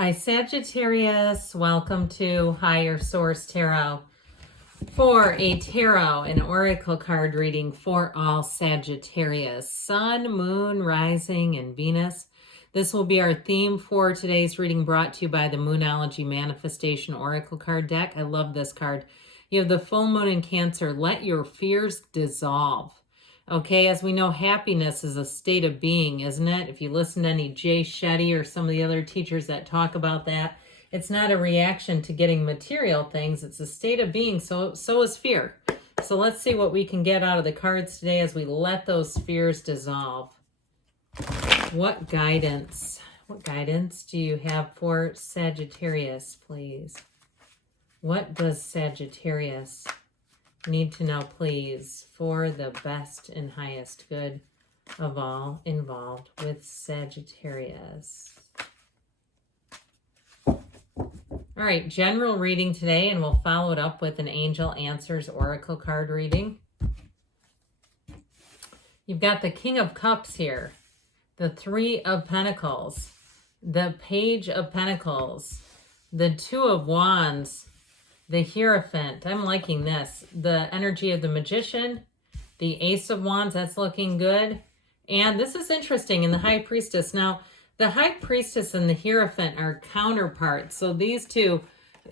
Hi Sagittarius, welcome to Higher Source Tarot for a tarot and oracle card reading for all Sagittarius, Sun, Moon, Rising, and Venus. This will be our theme for today's reading, brought to you by the Moonology Manifestation Oracle card deck. I love this card. You have the full moon in Cancer. Let your fears dissolve. Okay, as we know, happiness is a state of being, isn't it? If you listen to any Jay Shetty or some of the other teachers that talk about that, it's not a reaction to getting material things. It's a state of being. So is fear. So let's see what we can get out of the cards today as we let those fears dissolve. What guidance do you have for Sagittarius, please? What does Sagittarius need to know, please, for the best and highest good of all involved with Sagittarius? All right, general reading today, and we'll follow it up with an Angel Answers Oracle card reading. You've got the King of Cups here, the Three of Pentacles, the Page of Pentacles, the Two of Wands, the Hierophant. I'm liking this. The energy of the Magician, the Ace of Wands, that's looking good. And this is interesting in the High Priestess. Now, the High Priestess and the Hierophant are counterparts. So these two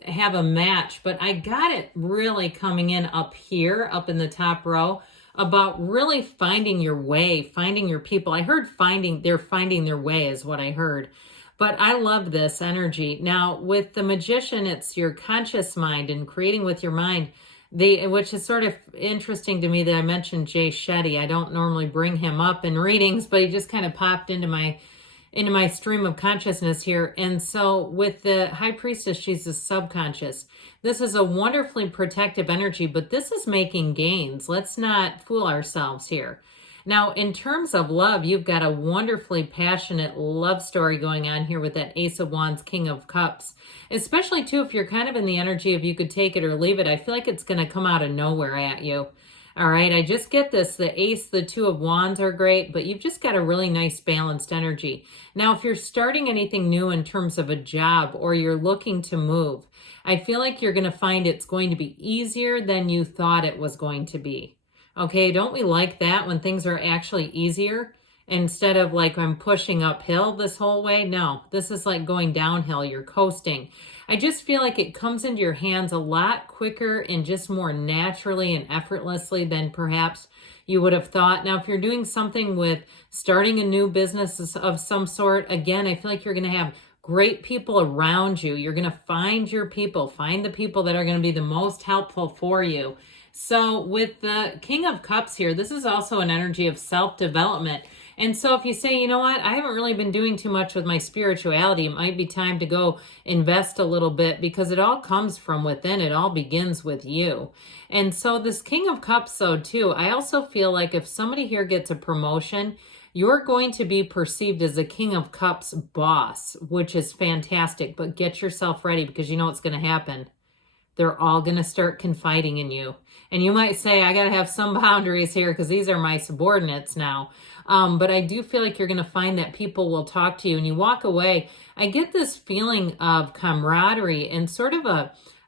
have a match. But I got it really coming in up here, up in the top row, about really finding your way, finding your people. I heard they're finding their way is what I heard. But I love this energy. Now, with the Magician, it's your conscious mind and creating with your mind, which is sort of interesting to me that I mentioned Jay Shetty. I don't normally bring him up in readings, but he just kind of popped into my stream of consciousness here. And so with the High Priestess, she's the subconscious. This is a wonderfully protective energy, but this is making gains. Let's not fool ourselves here. Now, in terms of love, you've got a wonderfully passionate love story going on here with that Ace of Wands, King of Cups. Especially, too, if you're kind of in the energy of you could take it or leave it. I feel like it's going to come out of nowhere at you. All right, I just get this. The Ace, the Two of Wands are great, but you've just got a really nice balanced energy. Now, if you're starting anything new in terms of a job or you're looking to move, I feel like you're going to find it's going to be easier than you thought it was going to be. Okay, don't we like that when things are actually easier instead of like I'm pushing uphill this whole way? No, this is like going downhill. You're coasting. I just feel like it comes into your hands a lot quicker and just more naturally and effortlessly than perhaps you would have thought. Now, if you're doing something with starting a new business of some sort, again, I feel like you're going to have great people around you. You're going to find your people, find the people that are going to be the most helpful for you. So with the King of Cups here, this is also an energy of self-development. And so if you say, you know what, I haven't really been doing too much with my spirituality, it might be time to go invest a little bit because it all comes from within. It all begins with you. And so this King of Cups, though, too, I also feel like if somebody here gets a promotion, you're going to be perceived as a King of Cups boss, which is fantastic. But get yourself ready because you know what's going to happen. They're all going to start confiding in you. And you might say, I got to have some boundaries here because these are my subordinates now. But I do feel like you're going to find that people will talk to you and you walk away. I get this feeling of camaraderie and sort of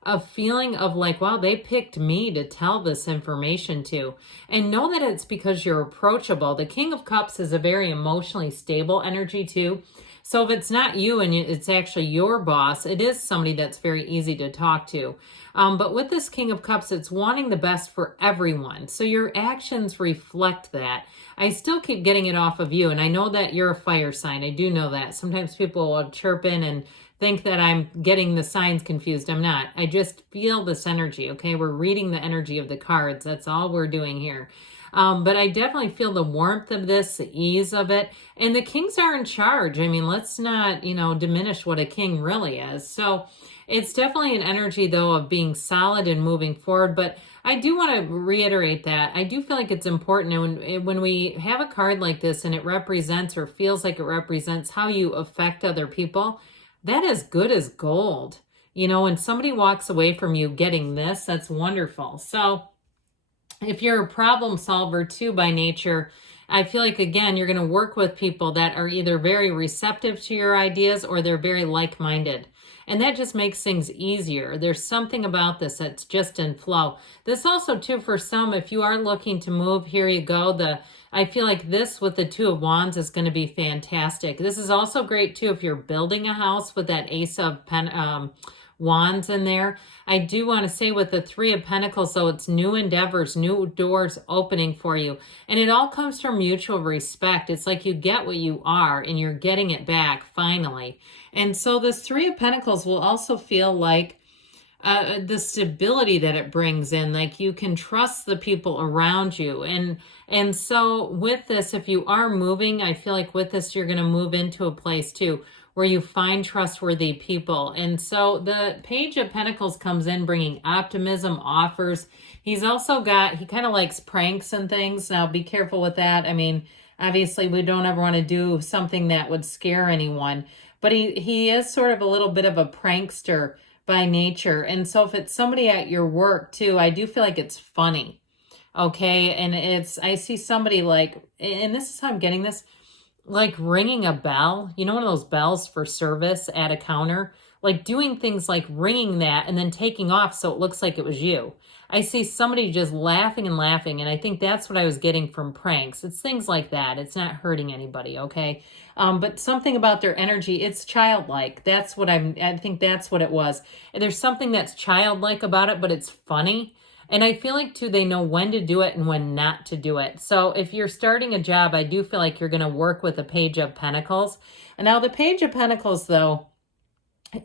a feeling of like, wow, they picked me to tell this information to. And know that it's because you're approachable. The King of Cups is a very emotionally stable energy too. So if it's not you and it's actually your boss, it is somebody that's very easy to talk to. But with this King of Cups, it's wanting the best for everyone. So your actions reflect that. I still keep getting it off of you. And I know that you're a fire sign. I do know that. Sometimes people will chirp in and think that I'm getting the signs confused. I'm not. I just feel this energy, okay? We're reading the energy of the cards. That's all we're doing here. But I definitely feel the warmth of this, the ease of it. And the kings are in charge. I mean, let's not, diminish what a king really is. So it's definitely an energy, though, of being solid and moving forward. But I do want to reiterate that. I do feel like it's important. And when we have a card like this and it represents or feels like it represents how you affect other people, that is good as gold. When somebody walks away from you getting this, that's wonderful. So If you're a problem solver too by nature, I feel like, again, you're going to work with people that are either very receptive to your ideas or they're very like-minded. And that just makes things easier. There's something about this that's just in flow. This also too, for some, if you are looking to move, here you go. I feel like this with the Two of Wands is going to be fantastic. This is also great too if you're building a house with that Ace of Wands in there. I do want to say with the Three of Pentacles, though, it's new endeavors, new doors opening for you. And it all comes from mutual respect. It's like you get what you are and you're getting it back finally. And so this Three of Pentacles will also feel like the stability that it brings in, like you can trust the people around you. And so with this, if you are moving, I feel like with this, you're going to move into a place too where you find trustworthy people. And so the Page of Pentacles comes in bringing optimism, offers. He's also he kind of likes pranks and things. Now be careful with that. I mean, obviously we don't ever want to do something that would scare anyone, but he is sort of a little bit of a prankster by nature. And so if it's somebody at your work too, I do feel like it's funny. Okay. And I see somebody like, and this is how I'm getting this, like ringing a bell, you know, one of those bells for service at a counter, like doing things like ringing that and then taking off so it looks like it was you. I see somebody just laughing and laughing, and I think that's what I was getting from pranks. It's things like that. It's not hurting anybody, okay? But something about their energy, it's childlike. That's what I think that's what it was. And there's something that's childlike about it, but it's funny. And I feel like, too, they know when to do it and when not to do it. So if you're starting a job, I do feel like you're going to work with the Page of Pentacles. And now the Page of Pentacles, though,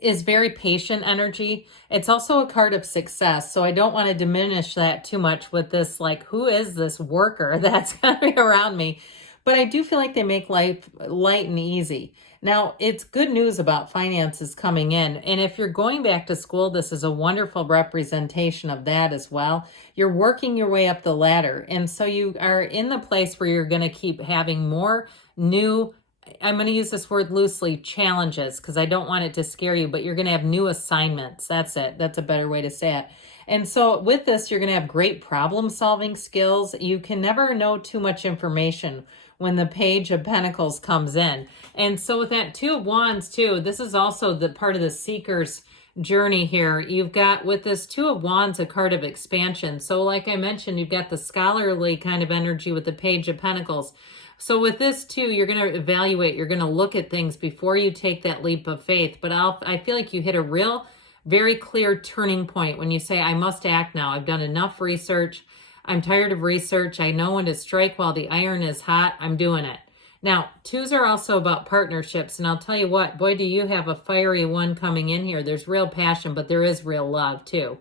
is very patient energy. It's also a card of success. So I don't want to diminish that too much with this, like, who is this worker that's going to be around me? But I do feel like they make life light and easy. Now, it's good news about finances coming in. And if you're going back to school, this is a wonderful representation of that as well. You're working your way up the ladder. And so you are in the place where you're going to keep having more new, I'm going to use this word loosely, challenges, because I don't want it to scare you, but you're going to have new assignments. That's it. That's a better way to say it. And so with this, you're going to have great problem solving skills. You can never know too much information when the Page of Pentacles comes in. And so with that Two of Wands too, this is also the part of the seeker's journey here. You've got with this Two of Wands a card of expansion. So like I mentioned, you've got the scholarly kind of energy with the Page of Pentacles. So with this too, you're going to evaluate, you're going to look at things before you take that leap of faith. But I feel like you hit a real, very clear turning point when you say, I must act now. I've done enough research. I'm tired of research. I know when to strike while the iron is hot. I'm doing it. Now, twos are also about partnerships. And I'll tell you what, boy, do you have a fiery one coming in here. There's real passion, but there is real love too.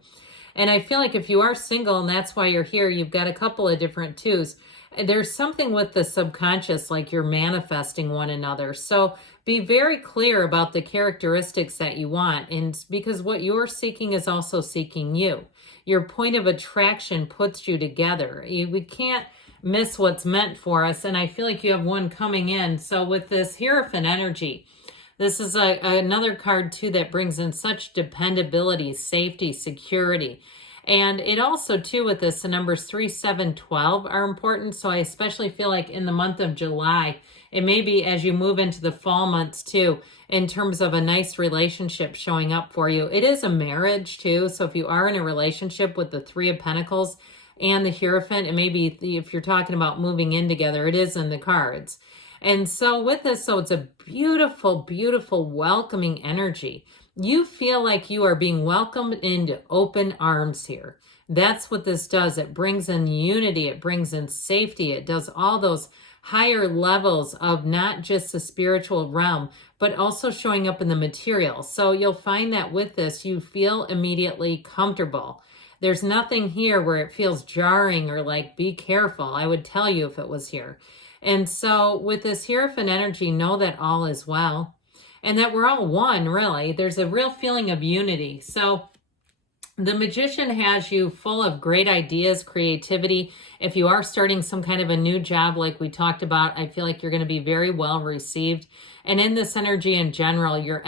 And I feel like if you are single and that's why you're here, you've got a couple of different twos. There's something with the subconscious, like you're manifesting one another. So be very clear about the characteristics that you want. And because what you're seeking is also seeking you. Your point of attraction puts you together. We can't miss what's meant for us. And I feel like you have one coming in. So with this Hierophant energy, this is another card too that brings in such dependability, safety, security. And it also too with this, the numbers 3, 7, 12 are important. So I especially feel like in the month of July, it may be as you move into the fall months too, in terms of a nice relationship showing up for you. It is a marriage too. So if you are in a relationship with the Three of Pentacles and the Hierophant, it may be, if you're talking about moving in together, it is in the cards. And so with this, so it's a beautiful, beautiful, welcoming energy. You feel like you are being welcomed into open arms here. That's what this does. It brings in unity. It brings in safety. It does all those higher levels of not just the spiritual realm, but also showing up in the material. So you'll find that with this, you feel immediately comfortable. There's nothing here where it feels jarring or like, be careful. I would tell you if it was here. And so with this Hierophant energy, know that all is well. And that we're all one, really. There's a real feeling of unity. So the Magician has you full of great ideas, creativity. If you are starting some kind of a new job like we talked about, I feel like you're going to be very well received. And in this energy in general, your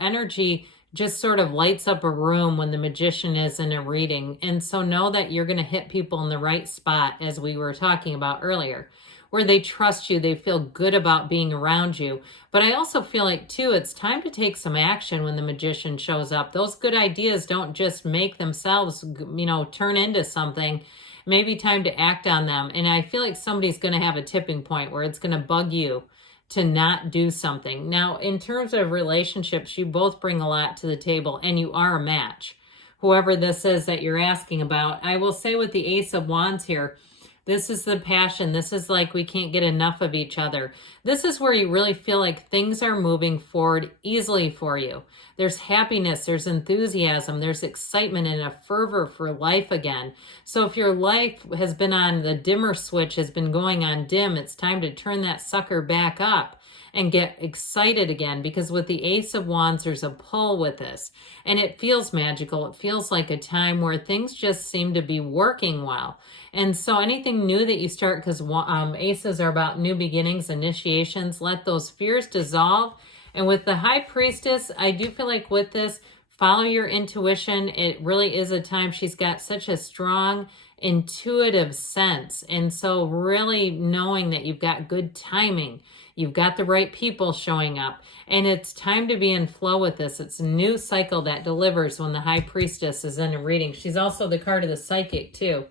energy just sort of lights up a room when the magician is in a reading. And so know that you're going to hit people in the right spot, as we were talking about earlier, where they trust you, they feel good about being around you. But I also feel like, too, it's time to take some action when the magician shows up. Those good ideas don't just make themselves, turn into something. Maybe time to act on them. And I feel like somebody's going to have a tipping point where it's going to bug you to not do something. Now, in terms of relationships, you both bring a lot to the table, and you are a match. Whoever this is that you're asking about, I will say with the Ace of Wands here, this is the passion. This is like we can't get enough of each other. This is where you really feel like things are moving forward easily for you. There's happiness, there's enthusiasm, there's excitement and a fervor for life again. So if your life has been on the dimmer switch, has been going on dim, it's time to turn that sucker back up and get excited again, because with the Ace of Wands, there's a pull with this. And it feels magical. It feels like a time where things just seem to be working well. And so anything new that you start, because aces are about new beginnings, initiations, let those fears dissolve. And with the High Priestess, I do feel like with this, follow your intuition. It really is a time she's got such a strong intuitive sense. And so really knowing that you've got good timing, you've got the right people showing up, and it's time to be in flow with this. It's a new cycle that delivers when the High Priestess is in a reading. She's also the card of the Psychic too.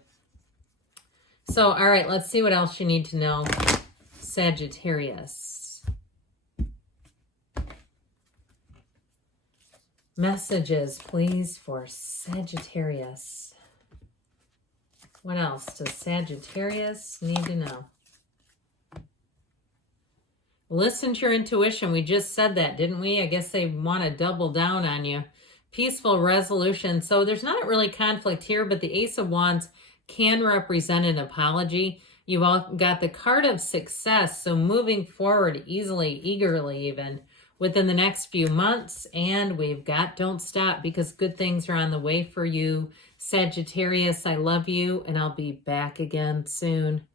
So, all right, let's see what else you need to know. Sagittarius. Messages, please, for Sagittarius. What else does Sagittarius need to know? Listen to your intuition. We just said that, didn't we? I guess they want to double down on you. Peaceful resolution. So there's not really conflict here, but the Ace of Wands can represent an apology. You've all got the card of success. So moving forward easily, eagerly even, within the next few months. And we've got don't stop, because good things are on the way for you. Sagittarius, I love you, and I'll be back again soon.